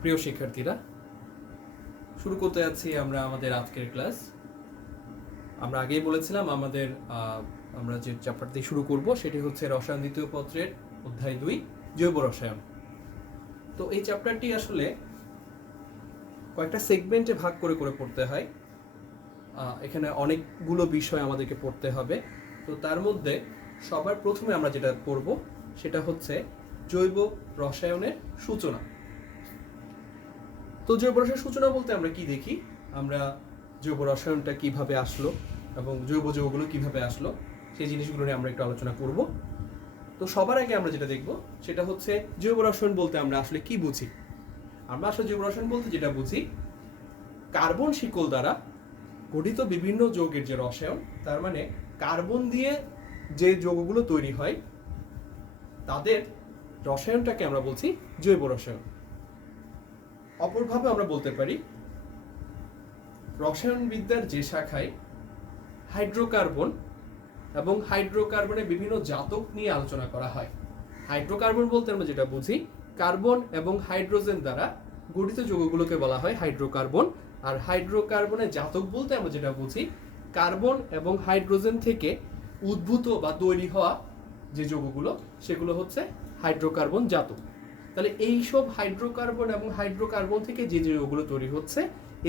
প্রিয় শিক্ষার্থীরা, শুরু করতে যাচ্ছি আমরা আমাদের আজকের ক্লাস। আমরা আগেই বলেছিলাম আমরা যে চ্যাপ্টার দিয়ে শুরু করব সেটি হচ্ছে রসায়ন দ্বিতীয় পত্রের অধ্যায় 2 জৈব রসায়ন। তো এই চ্যাপ্টারটি আসলে কয়েকটা সেগমেন্টে ভাগ করে করে পড়তে হয়। এখানে অনেকগুলো বিষয় আমাদেরকে পড়তে হবে। তো তার মধ্যে সবার প্রথমে আমরা যেটা পড়ব সেটা হচ্ছে জৈব রসায়নের সূচনা। তো জৈব রসায়নের সূচনা বলতে আমরা কি দেখি? আমরা জৈব রসায়নটা কিভাবে আসলো এবং জৈব যৌগগুলো কিভাবে আসলো সেই জিনিসগুলো নিয়ে আমরা একটু আলোচনা করব। তো সবার আগে আমরা যেটা দেখব সেটা হচ্ছে জৈব রসায়ন বলতে আমরা আসলে কি বুঝি। আমরা আসলে জৈব রসায়ন বলতে যেটা বুঝি, কার্বন শিকল দ্বারা গঠিত বিভিন্ন যৌগের যে রসায়ন, তার মানে কার্বন দিয়ে যে যৌগগুলো তৈরি হয় তাদের রসায়নটাকে আমরা বলছি জৈব রসায়ন। অপরভাবে আমরা বলতে পারি রসায়নবিদ্যার যে শাখায় হাইড্রোকার্বন এবং হাইড্রোকার্বনের বিভিন্ন জাতক নিয়ে আলোচনা করা হয়। হাইড্রোকার্বন বলতে আমরা যেটা বুঝি, কার্বন এবং হাইড্রোজেন দ্বারা গঠিত যৌগগুলোকে বলা হয় হাইড্রোকার্বন। আর হাইড্রোকার্বনের জাতক বলতে আমরা যেটা বুঝি, কার্বন এবং হাইড্রোজেন থেকে উদ্ভূত বা তৈরি হওয়া যে যৌগগুলো সেগুলো হচ্ছে হাইড্রোকার্বন জাতক। তাহলে এইসব হাইড্রোকার্বন এবং হাইড্রোকার্বন থেকে যে যৌগগুলো তৈরি হচ্ছে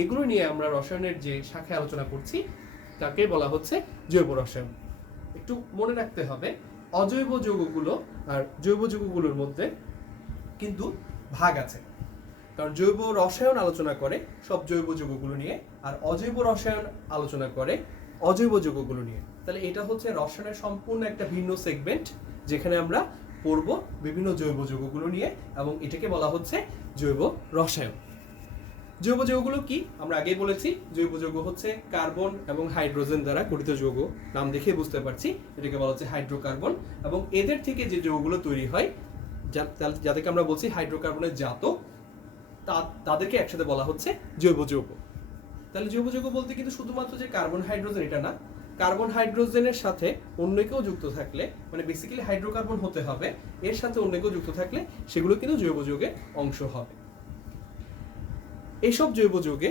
এগুলো নিয়ে আমরা রসায়নের যে শাখায় আলোচনা করছি তাকে বলা হচ্ছে জৈব রসায়ন। একটু মনে রাখতে হবে, অজৈব যৌগগুলো আর জৈব যৌগগুলোর মধ্যে কিন্তু ভাগ আছে। কারণ জৈব রসায়ন আলোচনা করে সব জৈব যৌগগুলো নিয়ে, আর অজৈব রসায়ন আলোচনা করে অজৈব যৌগগুলো নিয়ে। তাহলে এটা হচ্ছে রসায়নের সম্পূর্ণ একটা ভিন্ন সেগমেন্ট, যেখানে আমরা পড়ব বিভিন্ন জৈব যৌগগুলো নিয়ে, এবং এটাকে বলা হচ্ছে জৈব রসায়ন। জৈব যৌগগুলো কি আমরা আগেই বলেছি, জৈব যৌগ হচ্ছে কার্বন এবং হাইড্রোজেন দ্বারা গঠিত যৌগ। নাম দেখে বুঝতে পারছি এটাকে বলা হচ্ছে হাইড্রোকার্বন, এবং এদের থেকে যে যৌগগুলো তৈরি হয় যাদেরকে আমরা বলছি হাইড্রোকার্বনের জাতক, তাদেরকে একসাথে বলা হচ্ছে জৈব যৌগ। তাহলে জৈব যৌগ বলতে কিন্তু শুধুমাত্র যে কার্বন হাইড্রোজেন এটা না, কার্বন হাইড্রোজেনের সাথে অন্য কেউ যুক্ত থাকলে, মানে বেসিক্যালি হাইড্রোকার্বন হতে হবে, এর সাথে অন্য কেউ যুক্ত থাকলে সেগুলো কিন্তু জৈব যৌগের অংশ হবে। এইসব জৈব যৌগে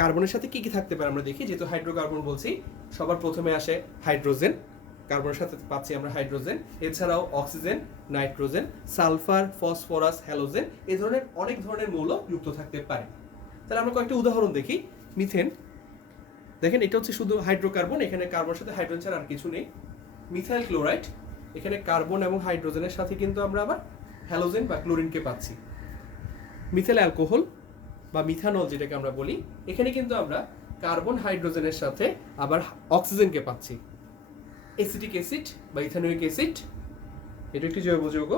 কার্বনের সাথে কি কি থাকতে পারে আমরা দেখি। যেহেতু হাইড্রোকার্বন বলছি, সবার প্রথমে আসে হাইড্রোজেন। কার্বনের সাথে পাচ্ছি আমরা হাইড্রোজেন। এছাড়াও oxygen, nitrogen, sulphur, phosphorus, halogen, এই ধরনের অনেক ধরনের মৌল যুক্ত থাকতে পারে। তাহলে আমরা কয়েকটি উদাহরণ দেখি। মিথেন, দেখেন এটা হচ্ছে শুধু হাইড্রোকার্বন, এখানে কার্বনের সাথে হাইড্রোজেন ছাড়া আর কিছু নেই। মিথাইল ক্লোরাইড, এখানে কার্বন এবং হাইড্রোজেনের সাথে কিন্তু আমরা আবার হ্যালোজেন বা ক্লোরিনকে পাচ্ছি। মিথাইল অ্যালকোহল বা মিথানল যেটাকে আমরা বলি, এখানে কিন্তু আমরা কার্বন হাইড্রোজেনের সাথে আবার অক্সিজেনকে পাচ্ছি। অ্যাসিটিক অ্যাসিড বা ইথানোয়িক অ্যাসিড, এটা একটি জৈব যৌগ।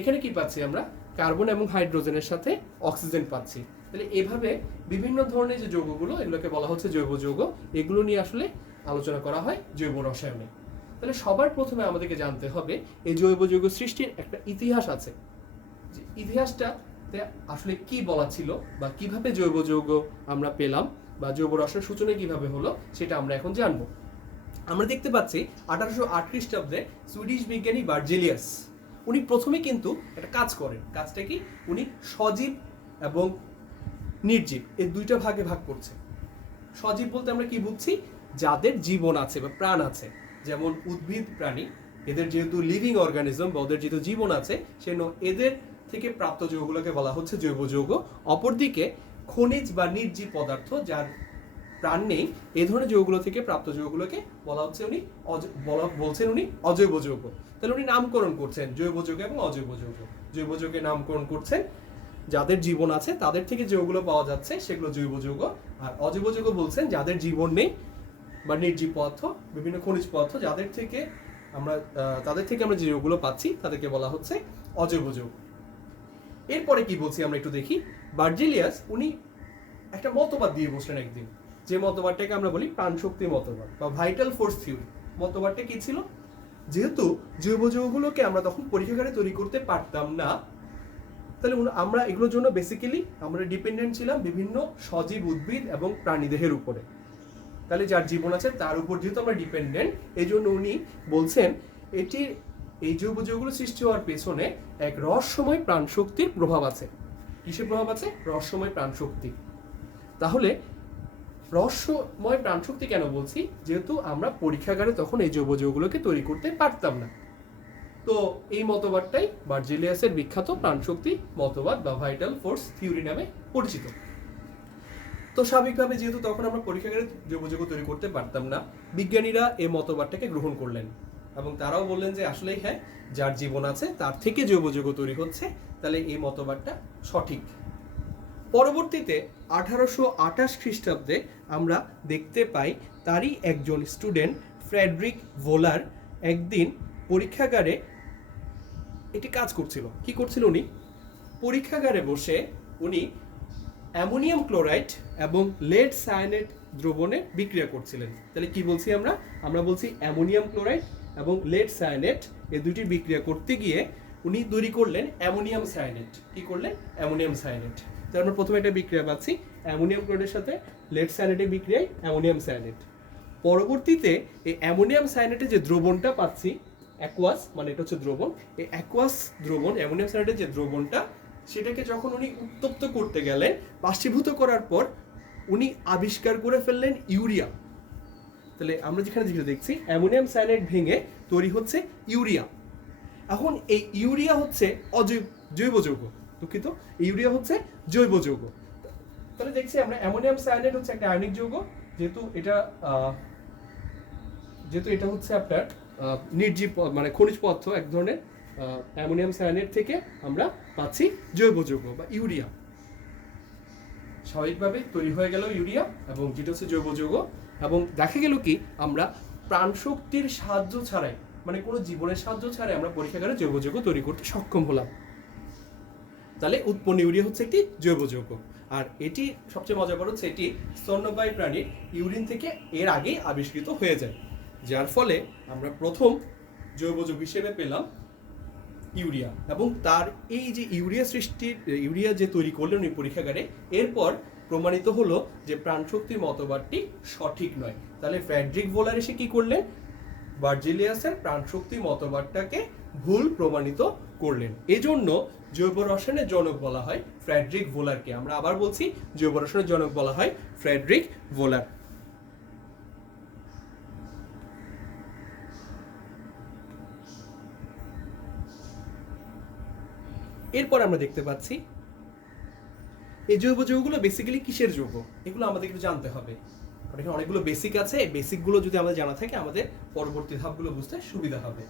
এখানে কি পাচ্ছি আমরা? কার্বন এবং হাইড্রোজেনের সাথে অক্সিজেন পাচ্ছি। তাহলে এভাবে বিভিন্ন ধরনের যে যৌগগুলো, এগুলোকে বলা হচ্ছে জৈব যৌগ। এগুলো নিয়ে আসলে আলোচনা করা হয় জৈব রসায়নে। তাহলে সবার প্রথমে আমাদেরকে জানতে হবে এই জৈব যৌগ সৃষ্টির একটা ইতিহাস আছে। যে ইতিহাসটা আসলে কি বলা ছিল বা কিভাবে জৈব যৌগ আমরা পেলাম বা জৈব রসায়নের সূচনা কিভাবে হলো সেটা আমরা এখন জানবো। আমরা দেখতে পাচ্ছি 1808 খ্রিস্টাব্দে সুইডিশ বিজ্ঞানী বার্জেলিয়াস, উনি প্রথমে কিন্তু একটা কাজ করেন। কাজটা কি? উনি সজীব এবং নির্জীব এই দুইটা ভাগে ভাগ করছে। সজীব বলতে আমরা কি বুঝছি? যাদের জীবন আছে বা প্রাণ আছে, যেমন উদ্ভিদ প্রাণী, এদের যেহেতু লিভিং অর্গানিজম বা ওদের যেহেতু জীবন আছে, সেজন্য এদের থেকে প্রাপ্ত যৌগগুলোকে বলা হচ্ছে জৈব যৌগ। অপরদিকে খনিজ বা নির্জীব পদার্থ, যার প্রাণ নেই, এই ধরনের যৌগগুলো থেকে প্রাপ্ত যৌগগুলোকে বলা হচ্ছে বলছেন উনি অজৈব যৌগ। তাহলে উনি নামকরণ করছেন জৈব যৌগ এবং অজৈব যৌগ। জৈব যৌগের নামকরণ করছেন যাদের জীবন আছে তাদের থেকে যেগুলো পাওয়া যাচ্ছে সেগুলো জৈব যৌগ, আর অজৈব যৌগ বলছেন যাদের জীবন নেই বা নির্জীব পদার্থ, বিভিন্ন খনিজ পদার্থ তাদের থেকে আমরা যে যৌগগুলো পাচ্ছি তাদেরকে বলা হচ্ছে অজৈব যৌগ। এরপরে কি বলছি আমরা একটু দেখি। বার্জেলিয়াস উনি একটা মতবাদ দিয়ে বসলেন একদিন, যে মতবাদটাকে আমরা বলি প্রাণশক্তি মতবাদ বা ভাইটাল ফোর্স থিওরি। মতবাদটা কি ছিল? যেহেতু জৈব যৌগগুলোকে আমরা তখন পরীক্ষাগারে তৈরি করতে পারতাম না, তাহলে আমরা এগুলোর জন্য বেসিক্যালি আমরা ডিপেন্ডেন্ট ছিলাম বিভিন্ন সজীব উদ্ভিদ এবং প্রাণীদেহের উপরে। তাহলে যার জীবন আছে তার উপর যেহেতু আমরা ডিপেন্ডেন্ট, এই জন্য উনি বলছেন এই জৈব যৌগগুলো সৃষ্টি হওয়ার পেছনে এক রহস্যময় প্রাণশক্তির প্রভাব আছে। কিসের প্রভাব আছে? রহস্যময় প্রাণশক্তি। তাহলে রহস্যময় প্রাণশক্তি কেন বলছি? যেহেতু আমরা পরীক্ষাগারে তখন এই জৈব যৌগগুলোকে তৈরি করতে পারতাম না। তো এই মতবাদটাই বার্জেলিয়াসের বিখ্যাত প্রাণশক্তি মতবাদ বা ভাইটাল ফোর্স থিওরি নামে পরিচিত। তো স্বাভাবিকভাবে যেহেতু তখন আমরা পরীক্ষাগারে জৈব যৌগ তৈরি করতে পারতাম না, বিজ্ঞানীরা এই মতবাদটাকে গ্রহণ করলেন এবং তারাও বললেন যে আসলেই হ্যাঁ, যার জীবন আছে তার থেকে জৈব যৌগ তৈরি হচ্ছে, তাহলে এই মতবাদটা সঠিক। পরবর্তীতে 1828 খ্রিস্টাব্দে আমরা দেখতে পাই তারই একজন স্টুডেন্ট ফ্রেডরিক ভোলার একদিন পরীক্ষাগারে একটি কাজ করছিল। কি করছিল উনি? পরীক্ষাগারে বসে উনি অ্যামোনিয়াম ক্লোরাইড এবং লেড সায়ানেট দ্রবণে বিক্রিয়া করছিলেন। তাহলে কি বলছি আমরা? আমরা বলছি অ্যামোনিয়াম ক্লোরাইড এবং লেড সায়ানেট এই দুটি বিক্রিয়া করতে গিয়ে উনি তৈরি করলেন অ্যামোনিয়াম সায়ানেট। কি করলেন? Ammonium cyanate. তাহলে আমরা প্রথমে একটা বিক্রিয়া পাচ্ছি অ্যামোনিয়াম ক্লোরাইডের সাথে লেড সায়ানেটের বিক্রিয়ায় অ্যামোনিয়াম সায়ানেট। পরবর্তীতে এই অ্যামোনিয়াম সায়ানেটের যে দ্রবণটা পাচ্ছি, অ্যাকুয়াস, মানে এটা হচ্ছে দ্রবণ, এই অ্যাকুয়াস দ্রবণ, অ্যামোনিয়াম সায়ানেটের যে দ্রবণটা, সেটাকে যখন উনি উত্তপ্ত করতে গেলেন, বাষ্পীভূত করার পর উনি আবিষ্কার করে ফেললেন ইউরিয়া। তাহলে আমরা যেখানে যেটা দেখছি অ্যামোনিয়াম সায়ানেট ভেঙে তৈরি হচ্ছে ইউরিয়া। এখন এই ইউরিয়া হচ্ছে জৈব যৌগ, দুঃখিত, ইউরিয়া হচ্ছে জৈব যৌগ। তাহলে দেখছি আমরা অ্যামোনিয়াম সায়ানেট হচ্ছে একটা আয়নিক যৌগ, যেহেতু এটা হচ্ছে আপনার নির্জীব মানে খনিজ পদার্থ এক ধরনের। অ্যামোনিয়াম সায়ানেট থেকে আমরা পাচ্ছি জৈব যৌগ বা ইউরিয়া। স্বাভাবিকভাবে তৈরি হয়ে গেল ইউরিয়া এবং যেটা হচ্ছে জৈব যৌগ। এবং দেখা গেল কি আমরা প্রাণশক্তির সাহায্য ছাড়াই, মানে কোনো জীবনের সাহায্য ছাড়াই আমরা পরীক্ষাগারে জৈব যৌগ তৈরি করতে সক্ষম হলাম। তাহলে উৎপন্ন ইউরিয়া হচ্ছে একটি জৈব যৌগ। আর এটি সবচেয়ে মজার হচ্ছে এটি স্তন্যপায়ী প্রাণীর ইউরিন থেকে এর আগেই আবিষ্কৃত হয়ে যায়, যার ফলে আমরা প্রথম জৈব যৌগ হিসেবে পেলাম ইউরিয়া। এবং তার এই যে ইউরিয়া যে তৈরি করলেন উনি পরীক্ষাগারে, এরপর প্রমাণিত হলো যে প্রাণশক্তির মতবাদটি সঠিক নয়। তাহলে ফ্রেডরিক ভোলার এসে কি করলেন? বার্জেলিয়াসের প্রাণশক্তি মতবাদটাকে ভুল প্রমাণিত করলেন। এজন্য জৈব রসায়নের জনক বলা হয় ফ্রেডরিক ভোলারকে। আমরা আবার বলছি, জৈব রসায়নের জনক বলা হয় ফ্রেডরিক ভোলার। এরপর আমরা দেখতে পাচ্ছি এই জৈব যৌগগুলো বেসিক্যালি কিসের যৌগ, এগুলো আমাদের একটু জানতে হবে। কারণ এখানে অনেকগুলো বেসিক আছে, এই বেসিকগুলো যদি আমাদের জানা থাকে আমাদের পরবর্তী ধাপগুলো বুঝতে সুবিধা হবে।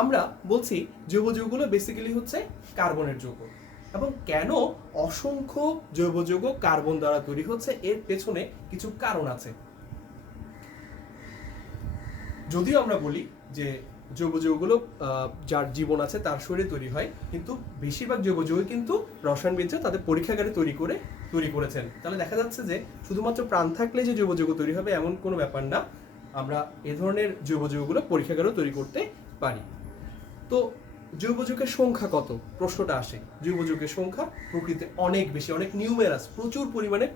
আমরা বলছি জৈব যৌগগুলো বেসিক্যালি হচ্ছে কার্বনের যৌগ। এবং কেন অসংখ্য জৈব যৌগ কার্বন দ্বারা তৈরি হচ্ছে, এর পেছনে কিছু কারণ আছে। যদিও আমরা বলি যে জৈব যৌগগুলো যার জীবন আছে তার শরীরে তৈরি হয়, কিন্তু বেশিরভাগ জৈব যৌগ কিন্তু রসায়নবিদরা তাদের পরীক্ষাগারে তৈরি করেছেন। তাহলে দেখা যাচ্ছে যে শুধুমাত্র প্রাণ থাকলে যে জৈব যৌগ তৈরি হবে এমন কোনো ব্যাপার না, আমরা এ ধরনের জৈব যৌগগুলো পরীক্ষাগারেও তৈরি করতে পারি। তো জৈব যৌগের সংখ্যা কত, প্রশ্নটা আসে। জৈব যৌগের সংখ্যা প্রকৃতিতে অনেক বেশি, অনেক নিউমেরাস, প্রচুর পরিমাণে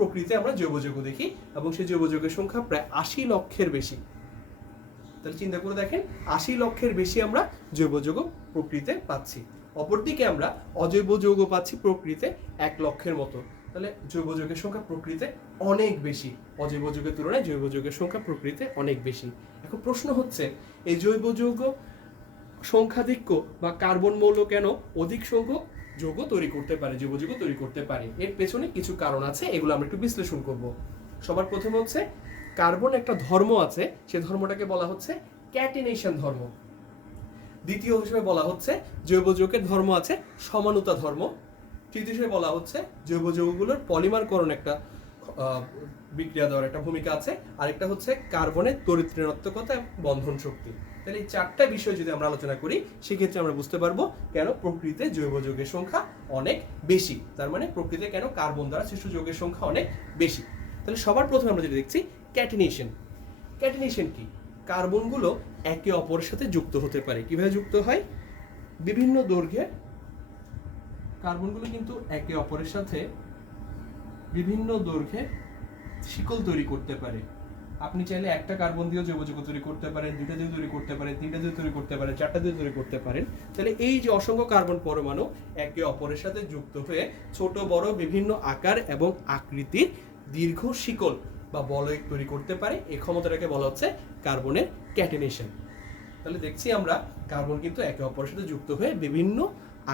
প্রকৃতিতে আমরা জৈব যৌগ দেখি এবং সেই জৈব যৌগের সংখ্যা প্রায় 80 লক্ষের বেশি। তাহলে চিন্তা করে দেখেন, 80 লক্ষের বেশি আমরা জৈব যৌগ প্রকৃতিতে পাচ্ছি। অপরদিকে আমরা অজৈব যৌগ পাচ্ছি প্রকৃতিতে 1 লক্ষের মতো। তাহলে জৈব যৌগের সংখ্যা প্রকৃতিতে অনেক বেশি, অজৈব যৌগের তুলনায় জৈব যৌগের সংখ্যা প্রকৃতিতে অনেক বেশি। এখন প্রশ্ন হচ্ছে, এই জৈব যৌগ সংখ্যাধিক্য বা কার্বন মৌল কেন অধিক সংখ্যক যৌগ তৈরি করতে পারে, জৈব যৌগ তৈরি করতে পারে? এর পেছনে কিছু কারণ আছে, এগুলো আমরা একটু বিশ্লেষণ করব। সবার প্রথমে হচ্ছে কার্বন একটা ধর্ম আছে, সেই ধর্মটাকে বলা হচ্ছে ক্যাটিনেশন ধর্ম। দ্বিতীয় হিসেবে বলা হচ্ছে জৈব যৌগের ধর্ম আছে সমানুতা ধর্ম। তৃতীয় হিসেবে বলা হচ্ছে জৈব যৌগগুলোর পলিমারকরণ একটা বিক্রিয়া দেওয়ার একটা ভূমিকা আছে। আরেকটা হচ্ছে কার্বনের তড়িৎ ঋণাত্মকতা এবং বন্ধন শক্তি। তাহলে এই 4টা বিষয় যদি আমরা আলোচনা করি, সেক্ষেত্রে আমরা বুঝতে পারবো কেন প্রকৃতিতে জৈব যৌগের সংখ্যা অনেক বেশি। তার মানে প্রকৃতিতে কেন কার্বন দ্বারা সৃষ্ট যৌগের সংখ্যা অনেক বেশি। তাহলে সবার প্রথমে আমরা যেটা দেখছি ক্যাটিনেশন। ক্যাটিনেশন কি? কার্বনগুলো একে অপরের সাথে যুক্ত হতে পারে। কিভাবে যুক্ত হয়? বিভিন্ন দৈর্ঘ্যে কার্বনগুলো কিন্তু একে অপরের সাথে বিভিন্ন দৈর্ঘ্যে শিকল তৈরি করতে পারে। আপনি চাইলে একটা কার্বন দিয়েও জৈব যৌগ তৈরি করতে পারেন, দুইটা দিয়ে তৈরি করতে পারেন, তিনটা দিয়ে তৈরি করতে পারেন, চারটা দিয়ে তৈরি করতে পারেন। তাহলে এই যে অসংখ্য কার্বন পরমাণু একে অপরের সাথে যুক্ত হয়ে ছোট বড় বিভিন্ন আকার এবং আকৃতির দীর্ঘ শিকল বা বলয় তৈরি করতে পারে, এই ক্ষমতাটাকে বলা হচ্ছে কার্বনের ক্যাটেনেশন। তাহলে দেখছি আমরা কার্বন কিন্তু একে অপরের সাথে যুক্ত হয়ে বিভিন্ন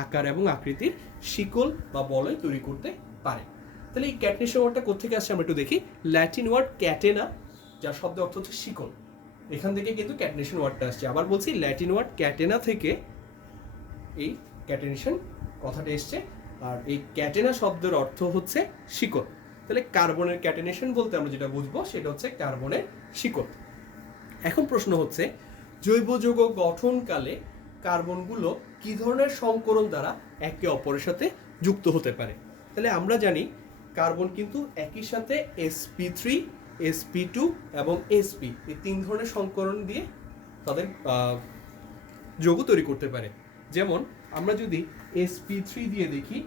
আকার এবং আকৃতির শিকল বা বলয় তৈরি করতে পারে। তাহলে এই ক্যাটেনেশন ওয়ার্ডটা কোথেকে আসছে আমরা একটু দেখি। ল্যাটিন ওয়ার্ড ক্যাটেনা, যার শব্দ অর্থ হচ্ছে শিকল, এখান থেকে কিন্তু ক্যাটেনেশন ওয়ার্ডটা আসছে। আবার বলছি, ল্যাটিন ওয়ার্ড ক্যাটেনা থেকে এই ক্যাটেনেশন কথাটা এসছে, আর এই ক্যাটেনা শব্দের অর্থ হচ্ছে শিকল। তাহলে কার্বনের ক্যাটেনেশন বলতে আমরা যেটা বুঝবো সেটা হচ্ছে কার্বনের শিকল। এখন প্রশ্ন হচ্ছে, জৈব যৌগ গঠনকালে কার্বনগুলো কি ধরনের সংকরণ দ্বারা একে অপরের সাথে যুক্ত হতে পারে। তাহলে আমরা জানি কার্বন কিন্তু একই সাথে sp3, sp2 এবং sp এই তিন ধরনের সংকরণ দিয়ে তাদের যৌগ তৈরি করতে পারে। যেমন আমরা যদি sp3 দিয়ে দেখি,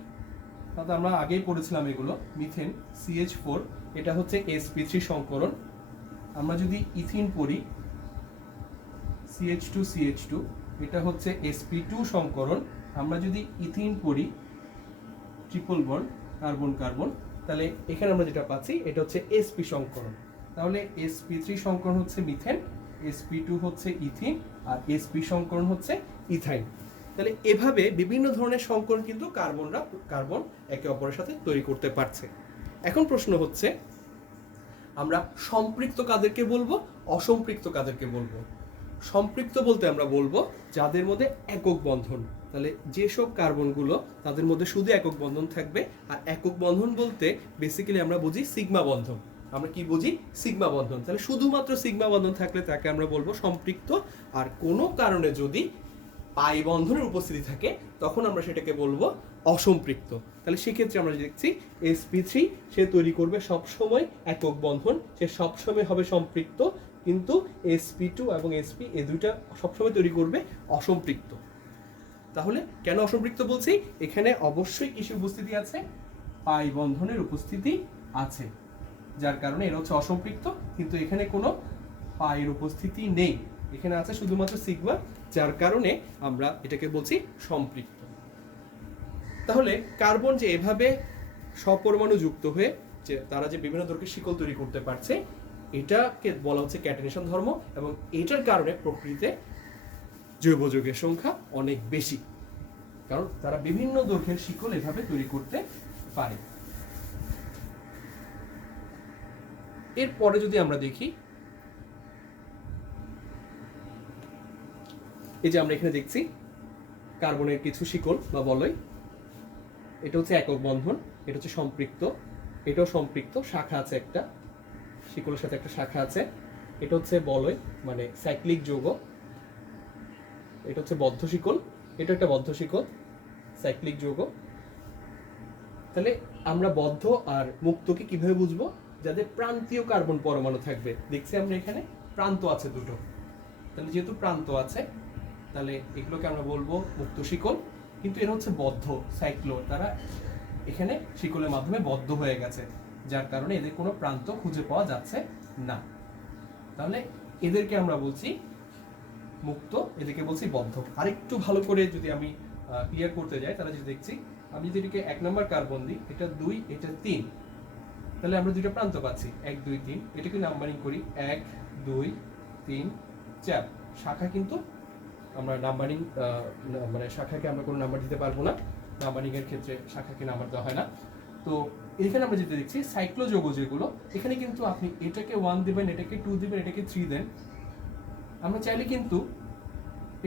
তাহলে আমরা আগেই পড়েছিলাম এগুলো, মিথেন CH4 এটা হচ্ছে sp3 সংকরণ। আমরা যদি ইথিন পড়ি CH2CH2 এটা হচ্ছে sp2 সংকরণ। আমরা যদি ইথিন পড়ি ট্রিপল বন্ড কার্বন কার্বন, তাহলে এখানে আমরা যেটা পাচ্ছি এটা হচ্ছে sp সংকরণ। তাহলে sp3 সংকরণ হচ্ছে মিথেন, sp2 হচ্ছে ইথিন, আর sp সংকরণ হচ্ছে ইথাইন। তাহলে এভাবে বিভিন্ন ধরনের সংকরণ কিন্তু কার্বন একে অপরের সাথে তৈরি করতে পারছে। এখন প্রশ্ন হচ্ছে, আমরা সম্পৃক্ত কাদেরকে বলবো, অসম্পৃক্ত কাদেরকে বলবো। সম্পৃক্ত বলতে আমরা বলবো যাদের মধ্যে একক বন্ধন। তাহলে যেসব কার্বনগুলো তাদের মধ্যে শুধু একক বন্ধন থাকবে, আর একক বন্ধন বলতে বেসিক্যালি আমরা বুঝি সিগমা বন্ধন। আমরা কি বুঝি? সিগমা বন্ধন। তাহলে শুধুমাত্র সিগমা বন্ধন থাকলে তাকে আমরা বলবো সম্পৃক্ত, আর কোনো কারণে যদি পাই বন্ধনের উপস্থিতি থাকে তখন আমরা সেটাকে বলবো অসম্পৃক্ত। তাহলে সেক্ষেত্রে আমরা দেখছি sp3 সে তৈরি করবে সবসময় একক বন্ধন, সে সবসময় হবে সম্পৃক্ত, কিন্তু sp2 এবং sp এই দুইটা সবসময় তৈরি করবে অসম্পৃক্ত। তাহলে কেন অসম্পৃক্ত বলছি? এখানে অবশ্যই কিসের উপস্থিতি আছে? পাই বন্ধনের উপস্থিতি আছে, যার কারণে এরা হচ্ছে অসম্পৃক্ত, কিন্তু এখানে কোনো পাইয়ের উপস্থিতি নেই, এখানে আছে শুধুমাত্র সিগমা, যার কারণে আমরা এটাকে বলছি সম্পৃক্ত। তাহলে কার্বন যে এভাবে স্বপরমাণু যুক্ত হয়ে যে তারা যে বিভিন্ন দৈর্ঘ্যের শিকল তৈরি করতে পারছে, এটাকে বলা হচ্ছে ক্যাটেনেশন ধর্ম, এবং এটার কারণে প্রকৃতিতে জৈব যৌগের সংখ্যা অনেক বেশি, কারণ তারা বিভিন্ন দৈর্ঘ্যের শিকল এভাবে তৈরি করতে পারে। এরপরে যদি আমরা দেখি, এই যে আমরা এখানে দেখছি কার্বনের কিছু শিকল বা বলয়, এটা হচ্ছে একক বন্ধন, এটা হচ্ছে সম্পৃক্ত, এটাও সম্পৃক্ত, শাখা আছে একটা, শিকলের সাথে একটা শাখা আছে, এটা হচ্ছে বলয় মানে সাইক্লিক যৌগ, এটা হচ্ছে বদ্ধ শিকল, এটা একটা বদ্ধ শিকল, সাইক্লিক যৌগ। তাহলে আমরা বদ্ধ আর মুক্তকে কিভাবে বুঝবো? যাদের প্রান্তীয় কার্বন পরমাণু থাকবে, দেখছি আমরা এখানে প্রান্ত আছে দুটো, তাহলে যেহেতু প্রান্ত আছে তাহলে এগুলোকে আমরা বলবো মুক্ত শিকল, কিন্তু এরা হচ্ছে বদ্ধ সাইক্লো, তারা এখানে শিকলের মাধ্যমে বদ্ধ হয়ে গেছে, যার কারণে এদের কোনো প্রান্ত খুঁজে পাওয়া যাচ্ছে না। তাহলে এদেরকে আমরা বলছি মুক্ত, এদেরকে বলছি বদ্ধ। আরেকটু ভালো করে যদি আমি ক্লিয়ার করতে যাই, তাহলে যদি দেখছি আমি যদি এটাকে 1 নম্বর কার্বন দিই, এটা 2, এটা 3, তাহলে আমরা দুইটা প্রান্ত পাচ্ছি 1 2 3, এটাকে নাম্বারিং করি 1 2 3 4। শাখা কিন্তু আমরা নাম্বারিং মানে শাখাকে আমরা কোনো নাম্বার দিতে পারবো না, নাম্বারিং এর ক্ষেত্রে শাখাকে নাম্বার দেওয়া হয় না। তো এখানে আমরা যেটা দেখছি সাইক্লো যৌগ যেগুলো, এখানে কিন্তু আপনি এটাকে 1 দিবেন, এটাকে 2 দিবেন, এটাকে 3 দেন। আমরা চাইলে কিন্তু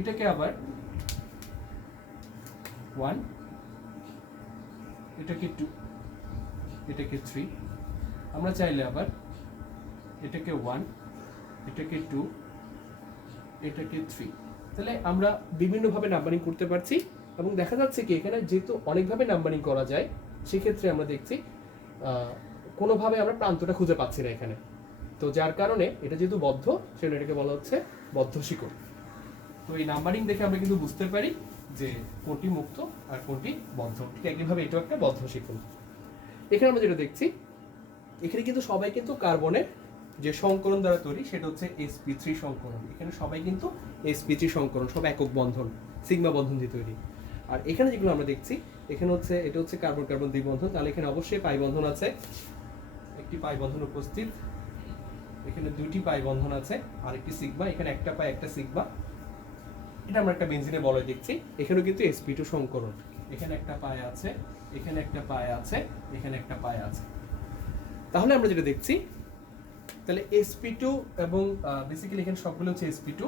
এটাকে আবার 1, এটাকে 2, এটাকে 3, আমরা চাইলে আবার এটাকে 1, এটাকে 2, এটাকে 3। তাহলে আমরা বিভিন্নভাবে নাম্বারিং করতে পারছি, এবং দেখা যাচ্ছে কি এখানে যেহেতু অনেকভাবে নাম্বারিং করা যায়, সেক্ষেত্রে আমরা দেখছি কোনোভাবে আমরা প্রান্তটা খুঁজে পাচ্ছি না এখানে, তো যার কারণে এটা যেহেতু বদ্ধ সেজন্য এটাকে বলা হচ্ছে বদ্ধ শিকল। তো এই নাম্বারিং দেখে আমরা কিন্তু বুঝতে পারি যে কোনটি মুক্ত আর কোনটি বদ্ধ। ঠিক একইভাবে এটাও একটা বদ্ধ শিকল। এখানে আমরা যেটা দেখছি, এখানে কিন্তু সবাই কিন্তু কার্বনের যে সংকরণ দ্বারা তৈরি সেটা হচ্ছে sp3 সংকরণ। এখানে সবাই কিন্তু sp3 সংকরণ, সব একক বন্ধন, সিগমা বন্ধন দিয়ে তৈরি। আর এখানে যেগুলো আমরা দেখছি, এখানে হচ্ছে এটা হচ্ছে কার্বন কার্বন দ্বিবন্ধন, তাহলে এখানে অবশ্যই পাই বন্ধন আছে, একটি পাই বন্ধন উপস্থিত, এখানে দুটি পাই বন্ধন আছে, আর একটি সিগমা, এখানে একটা পাই একটা সিগমা। এটা আমরা একটা বেনজিনের বলয় দেখছি, এখানেও কিন্তু sp2 সংকরণ, এখানে একটা পাই আছে, এখানে একটা পাই আছে, এখানে একটা পাই আছে। তাহলে আমরা যেটা দেখছি, তাহলে sp2 এবং বেসিক্যালি এখানে সবগুলো হচ্ছে sp2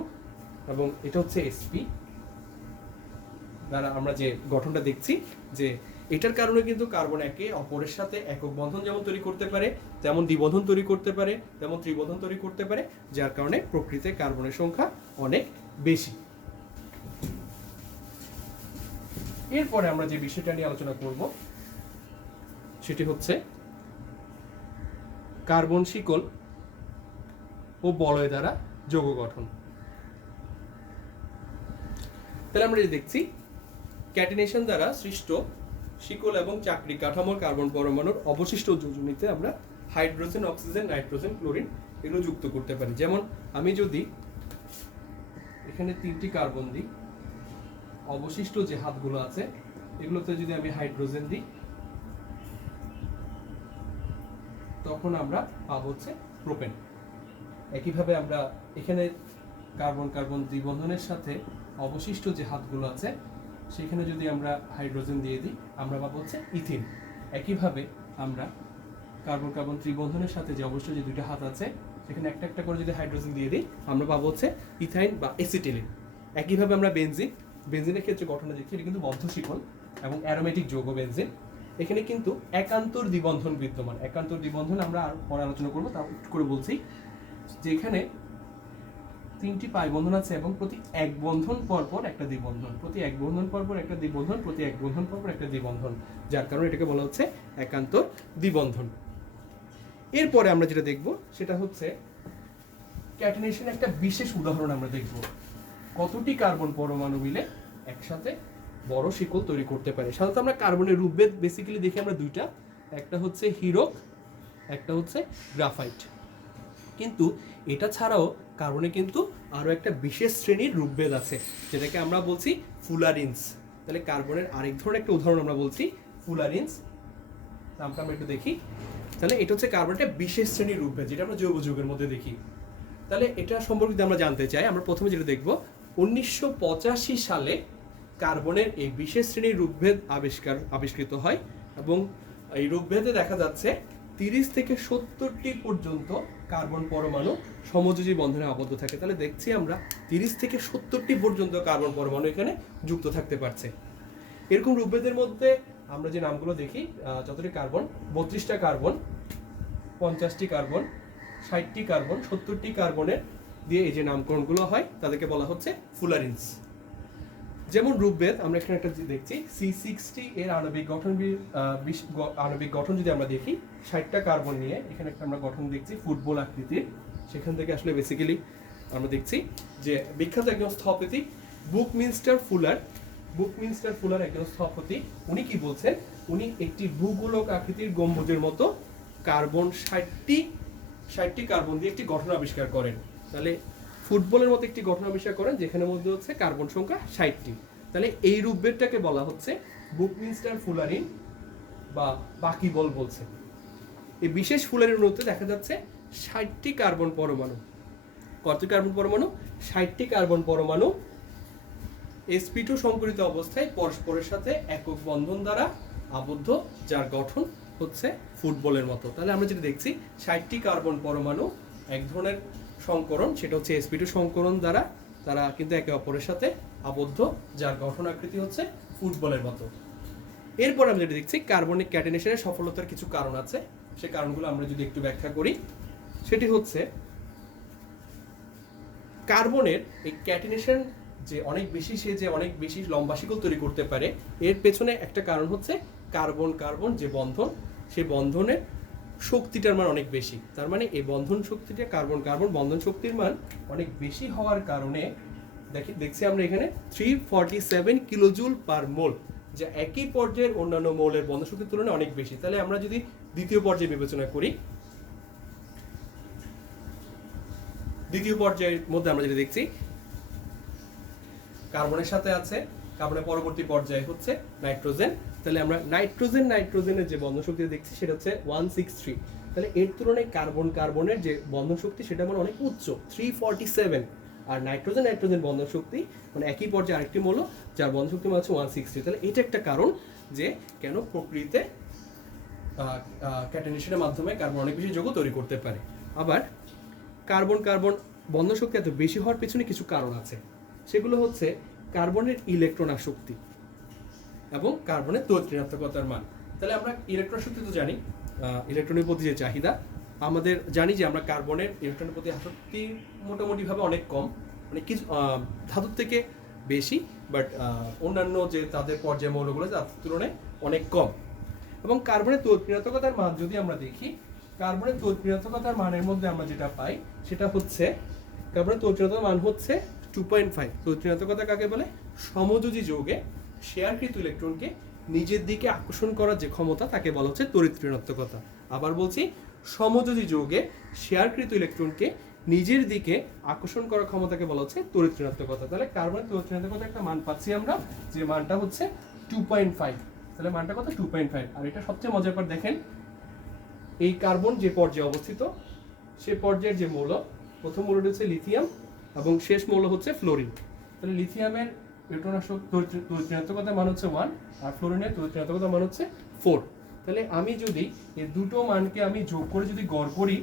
এবং এটা হচ্ছে sp দ্বারা আমরা যে গঠনটা দেখছি, যে এটার কারণে কিন্তু কার্বন একে অপরের সাথে একক বন্ধন যেমন তৈরি করতে পারে, তেমন দ্বিবন্ধন তৈরি করতে পারে, তেমন ত্রিবন্ধন তৈরি করতে পারে, যার কারণে প্রকৃতিতে কার্বনের সংখ্যা অনেক বেশি। এরপরে আমরা যে বিষয়টা নিয়ে আলোচনা করব সেটি হচ্ছে কার্বন শিকল ও বলয় দ্বারা যৌগ গঠন। তাহলে আমরা যে দেখছি, ক্যাটিনেশন দ্বারা সৃষ্ট শিকল এবং চাকরি কাঠামোর কার্বন পরমাণুর অবশিষ্ট যোজনীতে আমরা হাইড্রোজেন, অক্সিজেন, নাইট্রোজেন, ক্লোরিন এগুলো যুক্ত করতে পারি। যেমন আমি যদি এখানে 3টি কার্বন দিই, অবশিষ্ট যে হাতগুলো আছে এগুলোতে যদি আমি হাইড্রোজেন দিই, তখন আমরা পাবো হচ্ছে প্রোপেন। একইভাবে আমরা এখানে কার্বন কার্বন দ্বিবন্ধনের সাথে অবশিষ্ট যে হাতগুলো আছে সেখানে যদি আমরা হাইড্রোজেন দিয়ে দিই, আমরা পাবো হচ্ছে ইথিন। একইভাবে আমরা কার্বন কার্বন ত্রিবন্ধনের সাথে যে অবশিষ্ট যে দুইটা হাত আছে সেখানে একটা একটা করে যদি হাইড্রোজেন দিয়ে দিই, আমরা পাবো হচ্ছে ইথাইন বা এসিটিলিন। একইভাবে আমরা বেনজিনের ক্ষেত্রে গঠনটা দেখছি, এটা কিন্তু বদ্ধ শিকল এবং অ্যারোমেটিক যৌগ বেনজিন। এখানে কিন্তু একান্তর দ্বিবন্ধন বিদ্যমান। একান্তর দ্বিবন্ধন আমরা আর পরে আলোচনা করবো, তাও একটু করে বলছি যে এখানে 3টি পাই বন্ধন আছে এবং প্রতি এক বন্ধন পরপর একটা দ্বিবন্ধন, প্রতি এক বন্ধন পরপর একটা দ্বিবন্ধন, প্রতি এক বন্ধন পরপর একটা দ্বিবন্ধন, যার কারণে এটাকে বলা হচ্ছে একান্তর দ্বিবন্ধন। এরপরে আমরা যেটা দেখব সেটা হচ্ছে ক্যাটিনেশন। একটা বিশেষ উদাহরণ আমরা দেখব, কতটি কার্বন পরমাণু মিলে একসাথে বড় শিকল তৈরি করতে পারে। সাধারণত আমরা কার্বনের রূপভেদ বেসিক্যালি দেখি আমরা দুইটা, একটা হচ্ছে হিরক, একটা হচ্ছে গ্রাফাইট। কিন্তু এটা ছাড়াও কার্বনে কিন্তু আরও একটা বিশেষ শ্রেণীর রূপভেদ আছে, যেটাকে আমরা বলছি ফুলারিন্স। তাহলে কার্বনের আরেক ধরনের একটা উদাহরণ আমরা বলছি ফুলারিন্স, নামটা আমরা একটু দেখি। তাহলে এটা হচ্ছে কার্বনের বিশেষ শ্রেণীর রূপভেদ, যেটা আমরা জৈব যৌগের মধ্যে দেখি। তাহলে এটা সম্পর্কে আমরা জানতে চাই, আমরা প্রথমে যেটা দেখব, 1985 সালে কার্বনের এই বিশেষ শ্রেণীর রূপভেদ আবিষ্কৃত হয় এবং এই রূপভেদে দেখা যাচ্ছে 30 থেকে 70টি পর্যন্ত কার্বন পরমাণু সমযোজী বন্ধনে আবদ্ধ থাকে। তাহলে দেখছি আমরা 30 থেকে 70টি পর্যন্ত কার্বন পরমাণু এখানে যুক্ত থাকতে পারছে। এরকম রূপভেদের মধ্যে আমরা যে নামগুলো দেখি, যতটি কার্বন, 32টা কার্বন, 50টি কার্বন, 60টি কার্বন, 70টি কার্বনের দিয়ে এই যে নামকরণগুলো হয় তাদেরকে বলা হচ্ছে ফুলারিন্স। যেমন রূপভেদ আমরা এখানে একটা দেখছি, C60 এর আণবিক গঠন যদি আমরা দেখি, 60টা কার্বন নিয়ে এখানে একটা আমরা গঠন দেখছি ফুটবল আকৃতির। সেখান থেকে আসলে বেসিক্যালি আমরা দেখছি যে বিখ্যাত একজন স্থপতি বুকমিনস্টার ফুলার একজন স্থপতি, উনি কি বলছেন, উনি একটি ভূগোলক আকৃতির গম্বুজের মতো কার্বন 60টি কার্বন দিয়ে একটি গঠন আবিষ্কার করেন। তাহলে ফুটবলের মতো একটি গঠন আবিষ্কার করেন যেখানে মধ্যে হচ্ছে কার্বন সংখ্যা 60টি। তাহলে এই রূপভেদটাকে বলা হচ্ছে বুকমিনস্টার ফুলারিন বা বাকিবল বলছে। এই বিশেষ ফুলারিন মধ্যে দেখা যাচ্ছে 60টি কার্বন পরমাণু। কতটি কার্বন পরমাণু? 60টি কার্বন পরমাণু sp2 সংকরিত অবস্থায় পরস্পরের সাথে একক বন্ধন দ্বারা আবদ্ধ, যার গঠন হচ্ছে ফুটবলের মতো। তাহলে আমরা যেটা দেখছি, 60টি কার্বন পরমাণু এক ধরনের সংকরণ, সেটা হচ্ছে sp2 সংকরণ দ্বারা তারা কিন্তু একে অপরের সাথে আবদ্ধ, যার গঠন আকৃতি হচ্ছে ফুটবলের মতো। এরপর আমরা যেটা দেখছি, কার্বনিক ক্যাটিনেশনের সফলতার কিছু কারণ আছে, সে কারণগুলো আমরা যদি একটু ব্যাখ্যা করি, সেটি হচ্ছে কার্বনের এই ক্যাটিনেশন যে অনেক বেশি লম্বা শিকল তৈরি করতে পারে, এর পেছনে একটা কারণ হচ্ছে কার্বন কার্বন যে বন্ধন, সেই বন্ধনের শক্তিটার মান অনেক বেশি। তার মানে এই বন্ধন শক্তিটা, কার্বন কার্বন বন্ধন শক্তির মান অনেক বেশি হওয়ার কারণে দেখছি আমরা এখানে 347 কিলোজুল পার মোল, যা একই পর্যায়ের অন্যান্য মৌলের বন্ধন শক্তির তুলনায় অনেক বেশি। তাহলে আমরা যদি দ্বিতীয় পর্যায়ে বিবেচনা করি, দ্বিতীয় পর্যায়ের মধ্যে আমরা যেটা দেখছি কার্বনের সাথে আছে, কার্বনের পরবর্তী পর্যায়ে হচ্ছে নাইট্রোজেন। তাহলে আমরা নাইট্রোজেনের যে বন্ধন শক্তি দেখছি সেটা হচ্ছে 163। তাহলে এর তুলনায় কার্বনের যে বন্ধন শক্তি সেটা মানে অনেক উচ্চ, 347। আর নাইট্রোজেন বন্ধন শক্তি মানে একই পর্যায়ে আরেকটি মৌল যার বন্ধন শক্তি মানে হচ্ছে 160। তাহলে এটা একটা কারণ যে কেন প্রকৃতিতে ক্যাটায়নেশনের মাধ্যমে কার্বন অনেক বেশি যৌগ তৈরি করতে পারে। আবার কার্বন বন্ধন শক্তি এত বেশি হওয়ার পেছনে কিছু কারণ আছে, সেগুলো হচ্ছে কার্বনের ইলেকট্রন আসক্তি এবং কার্বনের তড়িৎ-ঋণাত্মকতার মান। তাহলে আমরা ইলেকট্রন শক্তি তো জানি, ইলেকট্রনের প্রতি যে চাহিদা, আমাদের জানি যে আমরা কার্বনের ইলেকট্রনের প্রতি আসক্তি মোটামুটিভাবে অনেক কম, মানে কিছু ধাতুর থেকে বেশি, বাট অন্যান্য যে তাদের পর্যায় মৌলগুলো তার তুলনায় অনেক কম। এবং কার্বনের তড়িৎ-ঋণাত্মকতার মান যদি আমরা দেখি, কার্বনের তড়িৎ-ঋণাত্মকতার মানের মধ্যে আমরা যেটা পাই সেটা হচ্ছে কার্বনের তড়িৎ-ঋণাত্মকতার মান হচ্ছে 2.5। তড়িৎ-ঋণাত্মকতা কাকে বলে? সমযোজী যৌগে শেয়ারকৃত ইলেকট্রনকে নিজের দিকে আকর্ষণ করার যে ক্ষমতা তাকে বলা হচ্ছে তড়িৎ-ঋণাত্মকতা। আবার বলছি, সমযোজী যৌগে শেয়ারকৃত ইলেকট্রনকে নিজের দিকে আকর্ষণ করার ক্ষমতাকে বলা হচ্ছে তড়িৎ-ঋণাত্মকতা। তাহলে কার্বনের তড়িৎ-ঋণাত্মকতা একটা মান পাচ্ছি আমরা, যে মানটা হচ্ছে 2.5। তাহলে মানটা কত? 2.5। আর এটা সবচেয়ে মজার ব্যাপার দেখেন, এই কার্বন যে পর্যায়ে অবস্থিত সে পর্যায়ের যে মৌল, প্রথম মৌলটি হচ্ছে লিথিয়াম এবং শেষ মৌল হচ্ছে ফ্লোরিন। তাহলে লিথিয়ামের তড়িৎ-ঋণাত্মকতার মান হচ্ছে 1 আর ফ্লোরিনের তড়িৎ-ঋণাত্মকতার মান হচ্ছে 4। তাহলে আমি যদি এই দুটো মানকে আমি যোগ করে যদি গড় করি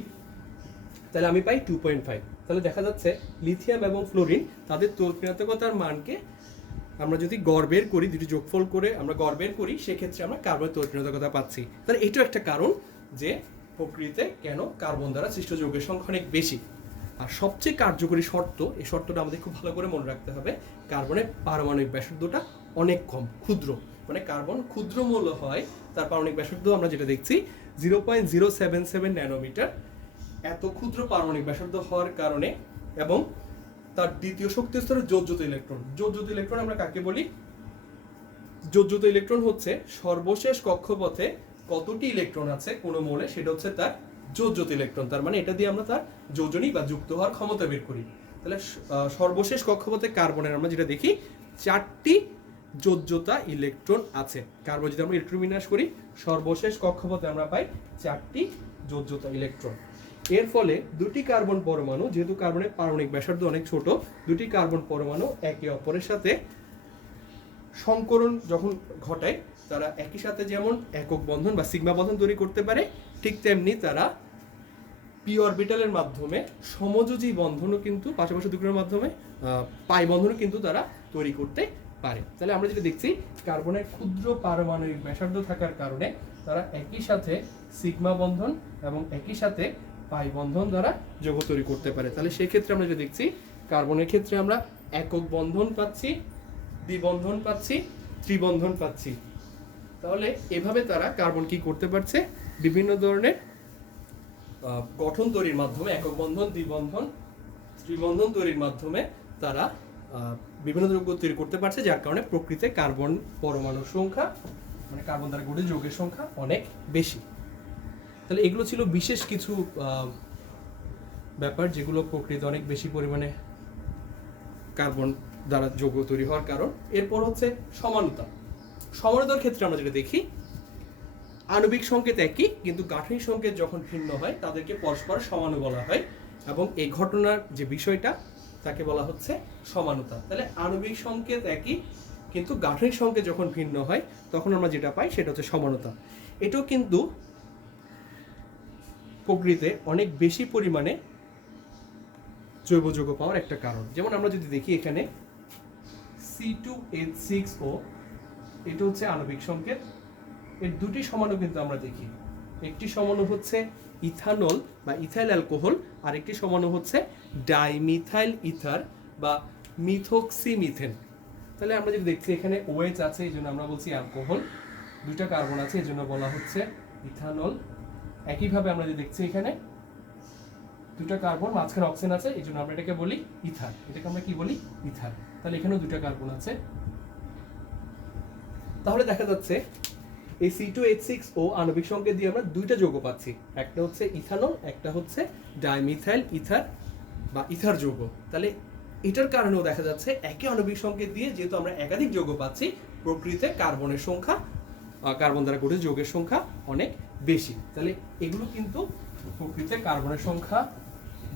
তাহলে আমি পাই 2.5। তাহলে দেখা যাচ্ছে লিথিয়াম এবং ফ্লোরিন তাদের তড়িৎ-ঋণাত্মকতার মানকে আমরা যদি গড় বের করি, দুটি যোগফল করে আমরা গড় বের করি, সেক্ষেত্রে আমরা কার্বনের তড়িৎ-ঋণাত্মকতা পাচ্ছি। তাহলে এটাও একটা কারণ যে প্রকৃতিতে কেন কার্বন দ্বারা সৃষ্ট যৌগের সংখ্যা অনেক বেশি। আর সবচেয়ে কার্যকরী শর্ত, এই শর্তটা আমাদের খুব ভালো করে মনে রাখতে হবে, কার্বনের পারমাণবিক ব্যাসার্ধটা অনেক কম, ক্ষুদ্র। মানে কার্বন ক্ষুদ্র মৌল হয়, তার পারমাণবিক ব্যাসার্ধ আমরা যেটা দেখছি 0.077 ন্যানোমিটার। এত ক্ষুদ্র পারমাণবিক ব্যাসার্ধ হওয়ার কারণে এবং তার দ্বিতীয় শক্তি স্তরে যোজ্যত ইলেকট্রন। যোজ্যত ইলেকট্রন আমরা কাকে বলি? যোজ্যত ইলেকট্রন হচ্ছে সর্বশেষ কক্ষপথে কতটি ইলেকট্রন আছে কোনো মৌলে, সেটা হচ্ছে তার যোজ্যত ইলেকট্রন। তার মানে এটা দিয়ে আমরা তার যোজনী বা যুক্ত হওয়ার ক্ষমতা বের করি। তাহলে সর্বশেষ কক্ষপথে কার্বনের আমরা যেটা দেখি 4টি যোজ্যতা ইলেকট্রন আছে। কার্বন যদি আমরা ইলেকট্রন বিন্যাস করি, সর্বশেষ কক্ষপথে আমরা পাই 4টি যোজ্যতা ইলেকট্রন। এর ফলে দুটি কার্বন পরমাণু, যেহেতু কার্বনের পারমাণবিক ব্যাসার্ধ অনেক ছোট, দুটি কার্বন পরমাণু একে অপরের সাথে সংকরণ যখন ঘটায়, তারা একই সাথে যেমন একক বন্ধন বা সিগমা বন্ধন তৈরি করতে পারে, ঠিক তেমনি তারা পি অরবিটালের মাধ্যমে সমযোজী বন্ধনও কিন্তু পাশাপাশি দুটোর মাধ্যমে পাই বন্ধনও কিন্তু তারা তৈরি করতে পারে। তাহলে আমরা যেটা দেখছি, কার্বনের ক্ষুদ্র পারমাণবিক ব্যাসার্ধ থাকার কারণে তারা একই সাথে সিগমা বন্ধন এবং একই সাথে পাই বন্ধন দ্বারা যৌগ তৈরি করতে পারে। তাহলে সেই ক্ষেত্রে আমরা যেটা দেখছি, কার্বনের ক্ষেত্রে আমরা একক বন্ধন পাচ্ছি, দ্বিবন্ধন পাচ্ছি, ত্রিবন্ধন পাচ্ছি। তাহলে এভাবে তারা কার্বন কি করতে পারছে, বিভিন্ন ধরনের গঠন তৈরির মাধ্যমে, একক বন্ধন, দ্বিবন্ধন, ত্রিবন্ধন তৈরির মাধ্যমে তারা বিভিন্ন যৌগ তৈরি করতে পারছে, যার কারণে প্রকৃতিতে কার্বন পরমাণুর সংখ্যা, মানে কার্বন দ্বারা গঠিত যৌগের সংখ্যা অনেক বেশি। তাহলে এগুলো ছিল বিশেষ কিছু ব্যাপার যেগুলো প্রকৃতিতে অনেক বেশি পরিমাণে কার্বন দ্বারা যৌগ তৈরি হওয়ার কারণ। এরপর হচ্ছে সমানতা। সমানতার ক্ষেত্রে আমরা যেটা দেখি, আণবিক সংকেত একই কিন্তু গাঠনিক সংকেত যখন ভিন্ন হয় তাদেরকে পরস্পর সমাণু বলা হয়, এবং এই ঘটনার যে বিষয়টা তাকে বলা হচ্ছে সমানতা। তাহলে আণবিক সংকেত একই কিন্তু গাঠনিক সংকেত যখন ভিন্ন হয় তখন আমরা যেটা পাই সেটা হচ্ছে সমানতা। এটাও কিন্তু প্রকৃতিতে অনেক বেশি পরিমাণে জৈব যৌগ পাওয়ার একটা কারণ। যেমন আমরা যদি দেখি এখানে C2H6O, এটা হচ্ছে আণবিক সংকেত। এর দুটি সমাণু কিন্তু আমরা দেখি, একটি সমাণু হচ্ছে ইথানল বা ইথাইল অ্যালকোহল, আর একটি সমাণু হচ্ছে ডাইমিথাইল ইথার বা মিথোক্সিমিথেন। তাহলে আমরা যদি দেখছি এখানে OH আছে, এই জন্য আমরা বলছি অ্যালকোহল, দুইটা কার্বন আছে এই জন্য বলা হচ্ছে ইথানল। একইভাবে আমরা যদি দেখছি এখানে দুটা কার্বন, মাঝখানে অক্সিজেন আছে, এই জন্য আমরা এটাকে বলি ইথার। এটাকে আমরা কি বলি? ইথার। তাহলে এখানেও দুটা কার্বন আছে। তাহলে দেখা যাচ্ছে এই C2H6O আণবিক সংকেত দিয়ে আমরা দুইটা যৌগ পাচ্ছি, একটা হচ্ছে ইথানল, একটা হচ্ছে ডাইমিথাইল ইথার। বা ইথার যৌগ, তাহলে এটার কারণেও দেখা যাচ্ছে একই আণবিক সংকেত দিয়ে যেহেতু আমরা একাধিক যৌগ পাচ্ছি, প্রকৃতিতে কার্বনের সংখ্যা, কার্বন দ্বারা গঠিত যৌগের সংখ্যা অনেক বেশি। তাহলে এগুলো কিন্তু প্রকৃতিতে কার্বনের সংখ্যা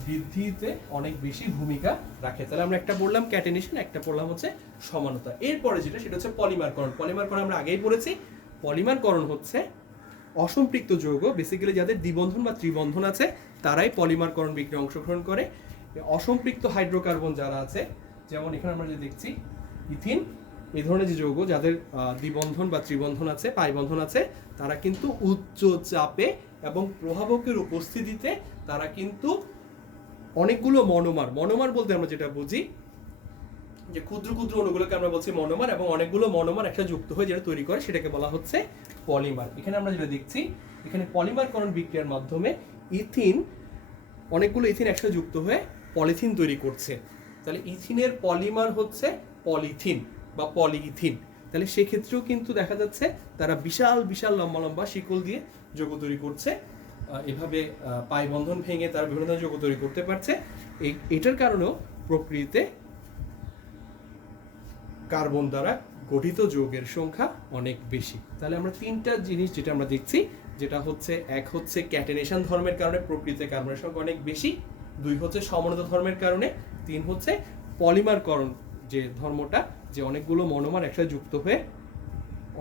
বৃদ্ধিতে অনেক বেশি ভূমিকা রাখে। তাহলে আমরা একটা বললাম ক্যাটেনেশন, একটা বললাম হচ্ছে সমানতা। এরপরে যেটা সেটা হচ্ছে পলিমারকরণ। পলিমারকরণ আমরা আগেই পড়েছি। পলিমারকরণ হচ্ছে অসম্পৃক্ত যৌগ, বেসিক্যালি যাদের দ্বিবন্ধন বা ত্রিবন্ধন আছে তারাই পলিমারকরণ বিক্রিয়ায় অংশগ্রহণ করে। অসম্পৃক্ত হাইড্রোকার্বন যারা আছে, যেমন এখানে আমরা যে দেখছি ইথিন, এই ধরনের যে যৌগ যাদের দ্বিবন্ধন বা ত্রিবন্ধন আছে, পাই বন্ধন আছে, তারা কিন্তু উচ্চ চাপে এবং প্রভাবকের উপস্থিতিতে তারা কিন্তু অনেকগুলো মনোমার, মনোমার বলতে আমরা যেটা বুঝি যে ক্ষুদ্র ক্ষুদ্র অণুগুলোকে আমরা বলছি মনোমার, এবং অনেকগুলো মনোমার একটা যুক্ত হয়ে যেটা তৈরি করে সেটাকে বলা হচ্ছে পলিমার। এখানে আমরা যেটা দেখছি, এখানে পলিমারকরণ বিক্রিয়ার মাধ্যমে ইথিন, অনেকগুলো ইথিন একসাথে যুক্ত হয়ে পলিথিন তৈরি করছে। তাহলে ইথিনের পলিমার হচ্ছে পলিথিন বা পলিইথিন। তাহলে সেক্ষেত্রেও কিন্তু দেখা যাচ্ছে তারা বিশাল বিশাল লম্বা লম্বা শিকল দিয়ে যৌগ তৈরি করছে, এভাবে পাই বন্ধন ভেঙে তারা বিভিন্ন ধরনের যৌগ তৈরি করতে পারছে। এটার কারণেও প্রকৃতিতে কার্বন দ্বারা গঠিত যৌগের সংখ্যা অনেক বেশি। তাহলে আমরা তিনটা জিনিস যেটা আমরা দেখছি, যেটা হচ্ছে এক হচ্ছে ক্যাটেনেশন ধর্মের কারণে প্রকৃতিতে কার্বনের সংখ্যা অনেক বেশি, দুই হচ্ছে সমানতা ধর্মের কারণে, তিন হচ্ছে পলিমারকরণ যে ধর্মটা, যে অনেকগুলো মনোমার একসাথে যুক্ত হয়ে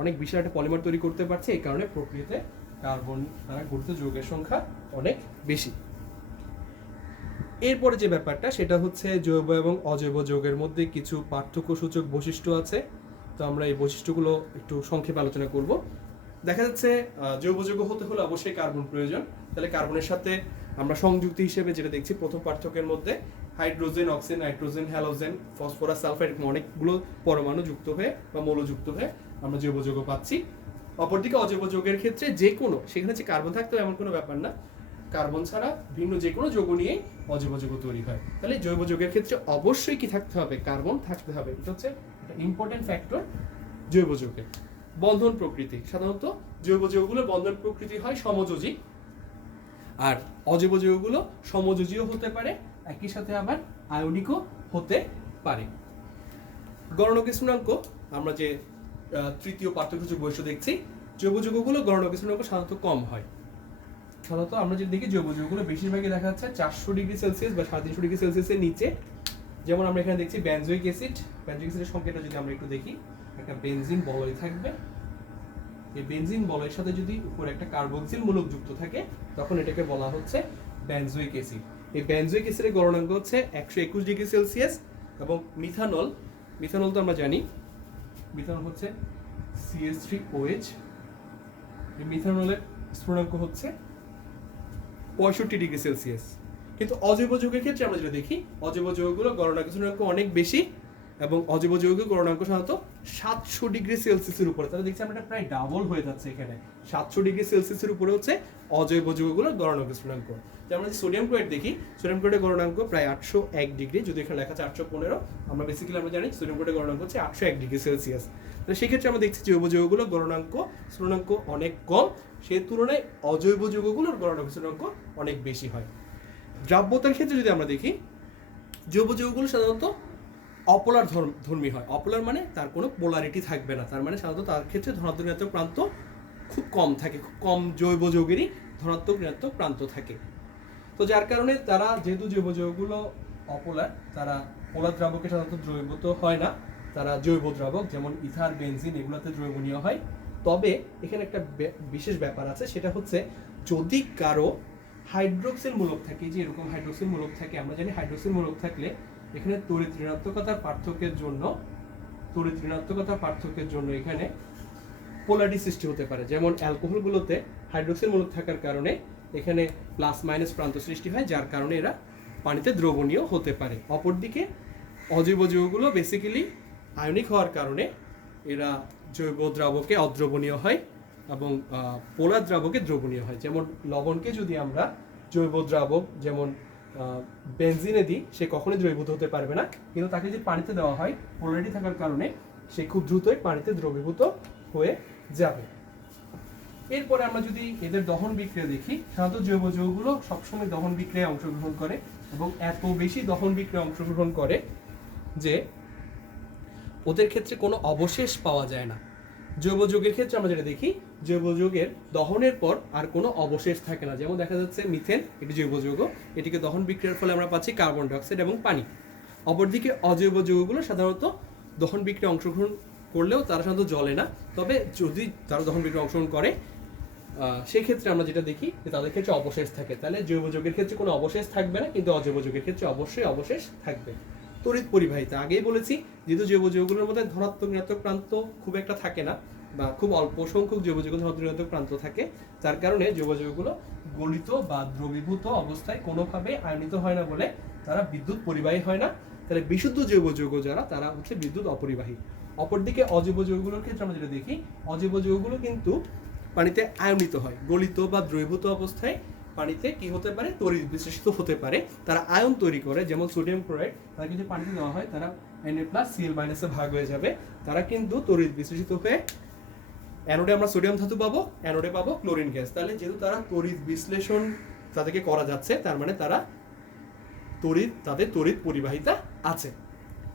অনেক বিশাল একটা পলিমার তৈরি করতে পারছে, এই কারণে প্রকৃতিতে কার্বন দ্বারা গঠিত যৌগের সংখ্যা অনেক বেশি। এরপরে যে ব্যাপারটা সেটা হচ্ছে জৈব এবং অজৈব যৌগের মধ্যে কিছু পার্থক্যসূচক বৈশিষ্ট্য আছে। তো আমরা এই বৈশিষ্ট্যগুলো একটু সংক্ষেপে আলোচনা করব। দেখা যাচ্ছে জৈব যৌগ হতে হলে অবশ্যই কার্বন প্রয়োজন। তাহলে কার্বনের সাথে আমরা সংযুক্তি হিসেবে যেটা দেখছি প্রথম পার্থক্যের মধ্যে hydrogen, oxygen, nitrogen, halogen, phosphorus, sulphur, অনেকগুলো পরমাণু যুক্ত হয়ে বা মৌল যুক্ত হয়ে আমরা জৈব যৌগ পাচ্ছি। অপরদিকে অজৈব যৌগের ক্ষেত্রে যে কোনো, সেখানে যে কার্বন থাকতে এমন কোনো ব্যাপার না, কার্বন ছাড়া ভিন্ন যে কোনো যৌগ নিয়ে অজৈব যৌগ তৈরি হয়। তাহলে জৈব যৌগের ক্ষেত্রে অবশ্যই কি থাকতে হবে, কার্বন থাকতে হবে। এটা হচ্ছে একটা ইম্পর্টেন্ট ফ্যাক্টর জৈব যৌগের। বন্ধন প্রকৃতি, সাধারণত জৈব যৌগগুলোর বন্ধন প্রকৃতি হয় সমযোজী, আর অজৈব যৌগগুলো সমযোজীও হতে পারে, একই সাথে আবার আয়নিকও হতে পারে। গড়নক স্ফুটনাঙ্ক, আমরা যে তৃতীয় পার্থক্যসূচক বৈশিষ্ট্য দেখছি, জৈব যৌগগুলো গড়নক স্ফুটনাঙ্ক সাধারণত কম হয়। সাধারণত আমরা যদি দেখি জৈব যৌগগুলো বেশিরভাগই দেখা যাচ্ছে 400 ডিগ্রি সেলসিয়াস বা 350 ডিগ্রি সেলসিয়াসের নিচে। যেমন আমরা এখানে দেখছি বেনজোইক অ্যাসিড, বেনজোইক অ্যাসিডের সংকেতটা যদি আমরা একটু দেখি, একটা বেনজিন বলয় থাকবে, এই বেনজিন বলয়ের সাথে যদি উপরে একটা কার্বক্সিল মূলক যুক্ত থাকে তখন এটাকে বলা হচ্ছে বেনজোইক অ্যাসিড। এই বেনজোইক অ্যাসিডের গলনাঙ্ক হচ্ছে 121 ডিগ্রি সেলসিয়াস। এবং মিথানল, মিথানল তো আমরা জানি মিথানল হচ্ছে CH3OH, এই মিথানলের স্ফুটনাঙ্ক হচ্ছে 65 ডিগ্রি সেলসিয়াস। কিন্তু অজৈব যৌগের ক্ষেত্রে আমরা যেটা দেখি, অজৈব যৌগগুলো গলনাঙ্ক স্ফুটনাঙ্ক অনেক বেশি, এবং অজৈব যৌগের গলনাঙ্ক সাধারণত 700 ডিগ্রি সেলসিয়াসের উপরে। তাহলে দেখছি আমরা প্রায় ডাবল হয়ে যাচ্ছে এখানে, 700 ডিগ্রি সেলসিয়াসের উপরে হচ্ছে অজৈব যৌগগুলোর গলনাঙ্ক স্ফুটনাঙ্ক। যেমন আমরা সোডিয়াম ক্লোরাইড দেখি, সোডিয়াম ক্লোরাইডের গলনাঙ্ক প্রায় 801 ডিগ্রি, যদি এখানে লেখা আছে 815, আমরা বেসিক্যালি আমরা জানি সোডিয়াম ক্লোরাইডের গলনাঙ্ক হচ্ছে 801 ডিগ্রি সেলসিয়াস। তাহলে সেক্ষেত্রে আমরা দেখছি জৈব যৌগগুলোর গলনাঙ্ক স্ফুটনাঙ্ক অনেক কম, সেই তুলনায় অজৈব যৌগগুলোর গলনাঙ্ক স্ফুটনাঙ্ক অনেক বেশি হয়। দ্রাব্যতার ক্ষেত্রে যদি আমরা দেখি, জৈব যৌগগুলো সাধারণত অপোলার ধর্মী হয়। অপোলার মানে তার কোনো পোলারিটি থাকবে না, তার মানে সাধারণত তার ক্ষেত্রে ধনাত্মক ঋণাত্মক প্রান্ত খুব কম থাকে, খুব কম জৈব যৌগেরই ধনাত্মক ঋণাত্মক প্রান্ত থাকে। তো যার কারণে তারা, যেহেতু জৈব যৌগগুলো অপোলার, তারা পোলার দ্রাবকে সাধারণত দ্রবীভূত হয় না, তারা জৈব দ্রাবক যেমন ইথার, বেনজিন এগুলোতে দ্রবণীয় হয়। তবে এখানে একটা বিশেষ ব্যাপার আছে, সেটা হচ্ছে যদি কারো হাইড্রোক্সিল মূলক থাকে, যে এরকম হাইড্রোক্সিল মূলক থাকে, আমরা জানি হাইড্রোক্সিল মূলক থাকলে এখানে তড়িৎ ঋণাত্মকতার পার্থক্যের জন্য এখানে পোলারিটি সৃষ্টি হতে পারে। যেমন অ্যালকোহলগুলোতে হাইড্রোক্সিল মূলক থাকার কারণে এখানে প্লাস মাইনাস প্রান্ত সৃষ্টি হয়, যার কারণে এরা পানিতে দ্রবণীয় হতে পারে। অপরদিকে অজৈব যৌগগুলো বেসিক্যালি আয়নিক হওয়ার কারণে এরা জৈব দ্রাবকে অদ্রবণীয় হয় এবং পোলার দ্রাবকে দ্রবণীয় হয়। যেমন লবণকে যদি আমরা জৈব দ্রাবক যেমন বেনজিনে দিই, সে কখনোই দ্রবীভূত হতে পারবে না, কিন্তু তাকে যে পানিতে দেওয়া হয় পোলারিটি থাকার কারণে সে খুব দ্রুতই পানিতে দ্রবীভূত হয়ে যাবে। এরপরে আমরা যদি এদের দহন বিক্রিয়া দেখি, সাধারণত জৈব যৌগগুলো সবসময় দহন বিক্রিয়ায় অংশগ্রহণ করে। এবং এত বেশি দহন বিক্রিয়ায় অংশগ্রহণ করে যে ওদের ক্ষেত্রে কোনো অবশেষ পাওয়া যায় না। জৈব যৌগের ক্ষেত্রে আমরা যেটা দেখি, জৈব যৌগের দহনের পর আর কোনো অবশেষ থাকে না। যেমন দেখা যাচ্ছে মিথেন, এটি জৈব যৌগ, এটিকে দহন বিক্রিয়ার ফলে আমরা পাচ্ছি কার্বন ডাইঅক্সাইড এবং পানি। অপরদিকে অজৈব যৌগগুলো সাধারণত দহন বিক্রিয়ায় অংশগ্রহণ করলেও তারা সাধারণত জ্বলে না, তবে যদি তারা দহন বিক্রিয়ায় অংশগ্রহণ করে সেই ক্ষেত্রে আমরা যেটা দেখি যে তাদের ক্ষেত্রে অবশেষ থাকে। তাহলে জৈব যৌগের ক্ষেত্রে কোনো অবশেষ থাকবে না, কিন্তু অজৈব যৌগের ক্ষেত্রে অবশ্যই অবশেষ থাকবে। তড়িৎ পরিবাহিতা আগেই বলেছি, যেহেতু জৈব যৌগগুলোর মধ্যে ধনাত্মক ঋণাত্মক প্রান্ত খুব একটা থাকে না, বা খুব অল্প সংখ্যক জৈব যৌগ ধনাত্মক ঋণাত্মক প্রান্ত থাকে, যার কারণে জৈব যৌগগুলো গলিত বা দ্রবীভূত অবস্থায় কোনোভাবে আয়নিত হয় না বলে তারা বিদ্যুৎ পরিবাহী হয় না। তাহলে বিশুদ্ধ জৈব যৌগ যারা, তারা হচ্ছে বিদ্যুৎ অপরিবাহী। অপরদিকে অজৈব যৌগগুলোর ক্ষেত্রে আমরা যেটা দেখি, অজৈব যৌগগুলো কিন্তু পানিতে আয়নিত হয়, গলিত বা দ্রবীভূত অবস্থায় পানিতে কি হতে পারে, তড়িৎ বিশ্লেষিত হতে পারে, তারা আয়ন তৈরি করে। যেমন সোডিয়াম ক্লোরাইড, তারা কিন্তু পানিতে দেওয়া হয়, তারা Na+Cl- এ ভাগ হয়ে যাবে, তারা কিন্তু তড়িৎ বিশ্লেষিত হয়ে অ্যানোডে আমরা সোডিয়াম ধাতু পাবো, অ্যানোডে পাবো ক্লোরিন গ্যাস। তাহলে যেহেতু তারা তড়িৎ বিশ্লেষণ তাদেরকে করা যাচ্ছে, তার মানে তারা তাদের তড়িৎ পরিবাহিতা আছে।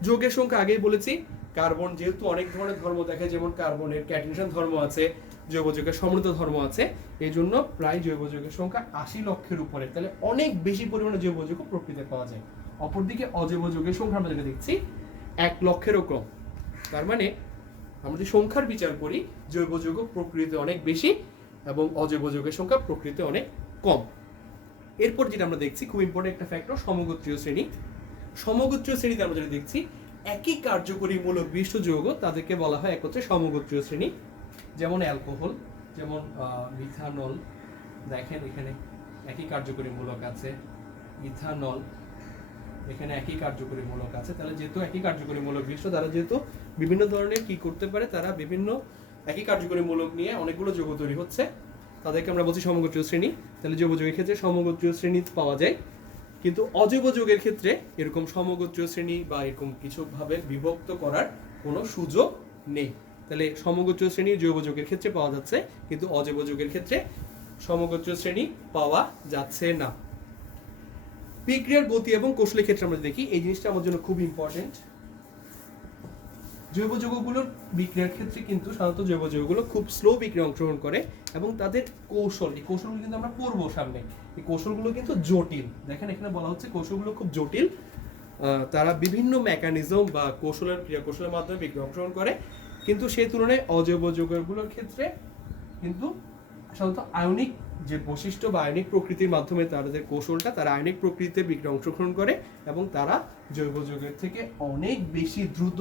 যৌগের সংখ্যা আগেই বলেছি, কার্বন যেহেতু অনেক ধরনের ধর্ম দেখায়, যেমন কার্বনের ক্যাটিনেশন ধর্ম আছে, জৈব যৌগের সমৃদ্ধ ধর্ম আছে, এই জন্য প্রায় জৈব যৌগের সংখ্যা 80 লক্ষের উপরে। তাহলে অনেক বেশি পরিমাণে জৈব যৌগ প্রকৃতিতে পাওয়া যায়। অপরদিকে অজৈব যৌগের সংখ্যা আমরা যেটা দেখছি 1 লক্ষেরও কম। তার মানে আমরা যদি সংখ্যার বিচার করি, জৈব যৌগ প্রকৃতিতে অনেক বেশি এবং অজৈব যৌগের সংখ্যা প্রকৃতিতে অনেক কম। এরপর যেটা আমরা দেখছি, খুব ইম্পর্টেন্ট একটা ফ্যাক্টর, সমগোত্রীয় শ্রেণী। সমগোত্রীয় শ্রেণীতে আমরা যেটা দেখছি, একই কার্যকরী মূলক বিশিষ্ট যৌগ তাদেরকে বলা হয় এক হচ্ছে সমগোত্রীয় শ্রেণী। যেমন অ্যালকোহল, যেমন মিথানল, দেখেন এখানে একই কার্যকরী মূলক আছে, ইথানল, এখানে একই কার্যকরী মূলক আছে। তাহলে যেহেতু একই কার্যকরী মূলক বিশিষ্ট, তারা যেহেতু বিভিন্ন ধরনের কি করতে পারে, তারা বিভিন্ন একই কার্যকরী মূলক নিয়ে অনেকগুলো যৌগ তৈরি হচ্ছে, তাদেরকে আমরা বলছি সমগোত্রীয় শ্রেণী। তাহলে জৈব যৌগের ক্ষেত্রে সমগোত্রীয় শ্রেণী পাওয়া যায়, কিন্তু অজৈব যৌগের ক্ষেত্রে এরকম সমগোত্রীয় শ্রেণী বা এরকম কিছুভাবে বিভক্ত করার কোনো সুযোগ নেই। তাহলে সমগোত্রীয় শ্রেণী জৈব যৌগের ক্ষেত্রে পাওয়া যাচ্ছে, কিন্তু অজৈব যৌগের ক্ষেত্রে সমগোত্রীয় শ্রেণী পাওয়া যাচ্ছে না। বিক্রিয়ার গতি এবং কৌশলের ক্ষেত্রে আমরা দেখি, এই জিনিসটা আমার জন্য খুব ইম্পর্টেন্ট। জৈব যৌগগুলোর বিক্রিয়ার ক্ষেত্রে কিন্তু সাধারণত জৈব যৌগগুলো খুব স্লো বিক্রিয়া অংশগ্রহণ করে, এবং তাদের কৌশল, এই কৌশলগুলো কিন্তু আমরা পড়বো সামনে, এই কৌশলগুলো কিন্তু জটিল। দেখেন এখানে বলা হচ্ছে কৌশলগুলো খুব জটিল, তারা বিভিন্ন মেকানিজম বা কৌশলের ক্রিয়া কৌশলের মাধ্যমে বিক্রিয়া অংশগ্রহণ করে, কিন্তু সেই তুলনায় অজৈব যৌগগুলোর ক্ষেত্রে কিন্তু সাধারণত আয়নিক যে বৈশিষ্ট্য বা আয়নিক প্রকৃতির মাধ্যমে তাদের কৌশলটা, তারা আয়নিক প্রকৃতিতে বিক্রিয়া অংশগ্রহণ করে এবং তারা জৈব যৌগের থেকে অনেক বেশি দ্রুত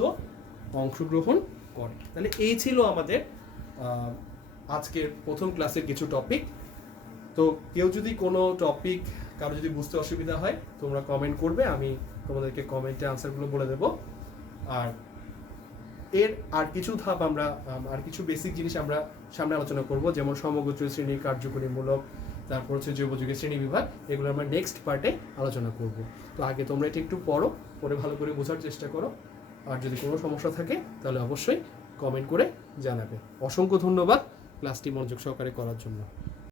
অংশগ্রহণ করে। তাহলে এই ছিল আমাদের আজকের প্রথম ক্লাসের কিছু টপিক। তো কেউ যদি কোনো টপিক কারো যদি বুঝতে অসুবিধা হয়, তোমরা কমেন্ট করবে, আমি তোমাদেরকে কমেন্টে আনসারগুলো বলে দেবো। আর কিছু ধাপ আমরা, আর কিছু বেসিক জিনিস আমরা সামনে আলোচনা করব, যেমন সমগোত্রীয় শ্রেণী, কার্যকরীমূলক, তারপর হচ্ছে জৈব যৌগের শ্রেণী বিভাগ, এগুলো আমরা নেক্সট পার্টে আলোচনা করব। তো আগে তোমরা এটা একটু পড়ে ভালো করে বোঝার চেষ্টা করো, আর যদি কোনো সমস্যা থাকে তাহলে অবশ্যই কমেন্ট করে জানাবে। অসংখ্য ধন্যবাদ ক্লাসটি মনোযোগ সহকারে করার জন্য।